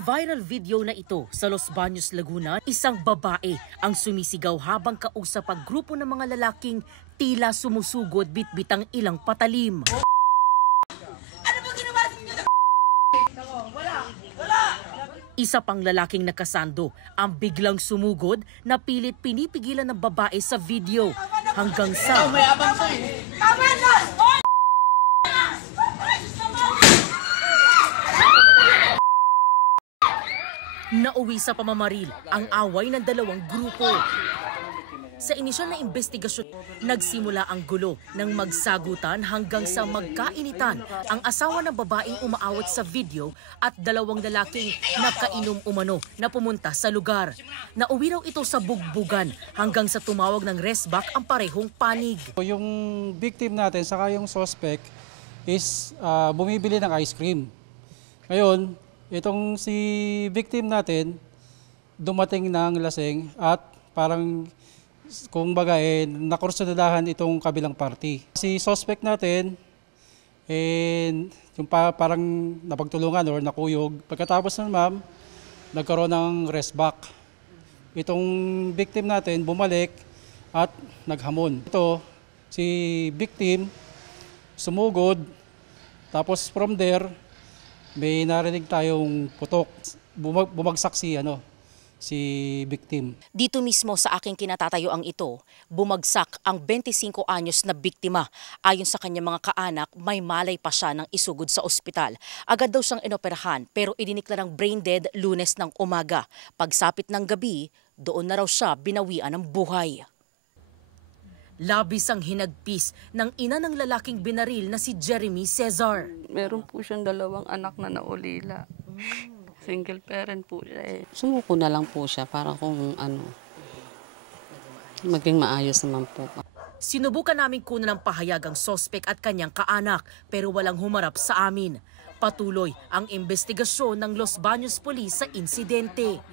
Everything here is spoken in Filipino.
Sa viral video na ito sa Los Baños, Laguna, isang babae ang sumisigaw habang kausap ang grupo ng mga lalaking tila sumusugod bitbitang ilang patalim. Isa pang lalaking nakasando ang biglang sumugod na pilit pinipigilan ng babae sa video hanggang sa nauwi sa pamamaril ang away ng dalawang grupo. Sa inisyal na investigasyon, nagsimula ang gulo ng magsagutan hanggang sa magkainitan ang asawa ng babaeng umaawat sa video at dalawang lalaking nakainom umano na pumunta sa lugar. Nauwi raw ito sa bugbugan hanggang sa tumawag ng resback ang parehong panig. Yung victim natin saka yung suspect is bumibili ng ice cream. Ngayon, itong si victim natin dumating ng lasing at parang kung baga nakursunadahan itong kabilang party. Si suspect natin yung parang napagtulungan or nakuyog. Pagkatapos ng ma'am, nagkaroon ng resback. Itong victim natin bumalik at naghamon. Ito, si victim sumugod, tapos from there, may narinig tayong putok. Bumagsak si victim. Dito mismo sa aking kinatatayuan ito, bumagsak ang 25 anyos na biktima. Ayon sa kanyang mga kaanak, may malay pa siya ng isugod sa ospital. Agad daw siyang inoperahan pero idiniklarang brain dead Lunes ng umaga. Pagsapit ng gabi, doon na raw siya binawian ng buhay. Labis ang hinagpis ng ina ng lalaking binaril na si Jeremy Cesar. Meron po siyang 2 anak na naulila. Single parent po siya . Sumuko na lang po siya para kung maging maayos naman po. Sinubukan namin kunan ng pahayag ang sospek at kanyang kaanak pero walang humarap sa amin. Patuloy ang investigasyon ng Los Baños Police sa insidente.